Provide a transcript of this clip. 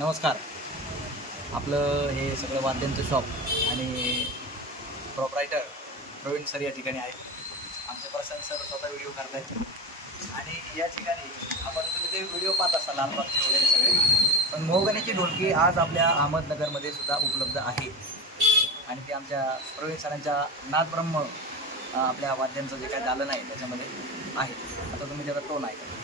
नमस्कार. आपलं हे सगळं वाद्यांचं शॉप आणि प्रॉपरायटर प्रवीण सर या ठिकाणी आहेत. आमचे प्रशांत सर स्वतः व्हिडिओ करत आहेत आणि या ठिकाणी तुम्ही ते व्हिडिओ पाहत असाल लालबागचे वगैरे सगळे. पण मोहगणीची ढोलकी आज आपल्या अहमदनगरमध्ये सुद्धा उपलब्ध आहे आणि ते आमच्या प्रवीण सरांच्या नादब्रह्म आपल्या वाद्यांचं जे काय दालन आहे त्याच्यामध्ये आहे. आता तुम्ही त्याचा टोन ऐका.